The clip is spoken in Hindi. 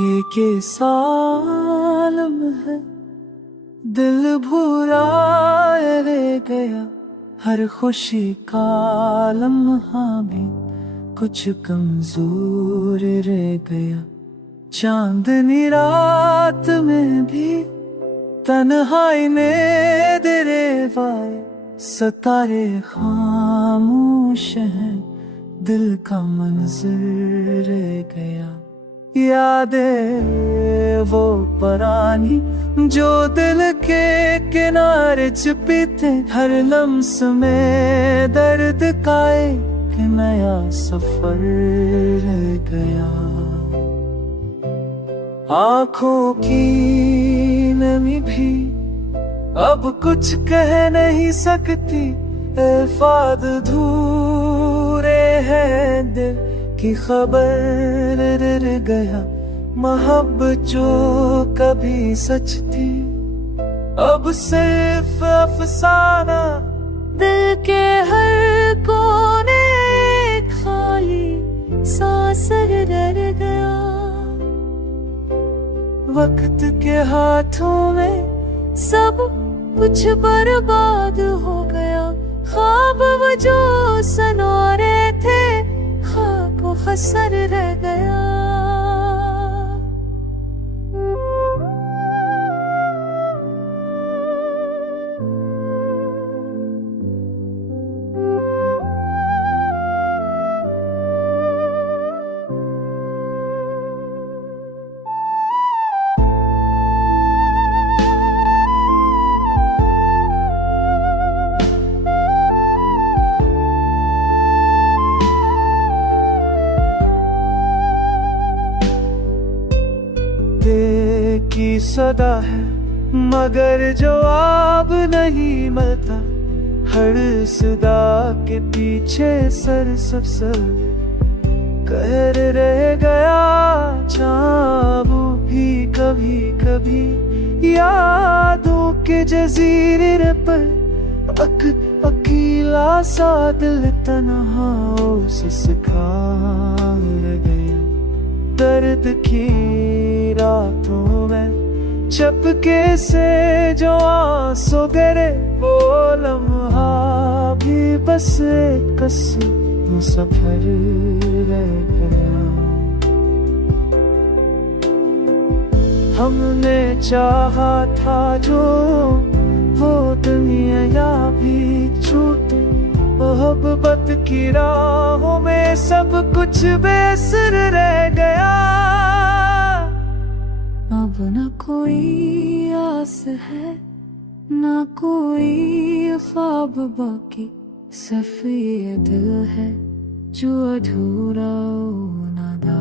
ये किस आलम है, दिल भूरा रह गया। हर खुशी का लम्हा भी कुछ कमजोर रह गया। चांदनी रात में भी तन्हाई ने दरेवाए, सतारे खामोश हैं, दिल का मंजर रह गया। यादें वो पुरानी जो दिल के किनारे छिपी थे, हर लम्स में दर्द का एक नया सफर रह गया। आँखों की नमी भी अब कुछ कह नहीं सकती, अल्फाज धूरे हैं, दिल की खबर रह गया। मोहब्बत जो कभी सच थी अब सिर्फ अफसाना, दिल के हर कोने खाली सांस रह गया। वक्त के हाथों में सब कुछ बर्बाद हो गया। ख्वाब वो जो सनोरे थे, ख्वाब वो खसर रह गया। की सदा है मगर जवाब नहीं मिलता। हर सदा के पीछे सर सर कहर रह गया। चाबू भी कभी कभी यादों के जजीरे पर अकेला सा दिल तन्हाओं से सिखा गया। दर्द की रातों में चपके से जो आंसू गिरे, वो लम्हा भी बस एक सफर रह गया। हमने चाहा था जो वो दुनिया या भी छूटे, मोहब्बत की राहों में सब कुछ बेसुर रह गया। अब न कोई आस है न कोई ख्वाब बाकी, सिर्फ ये दिल है जो अधूरा नादान।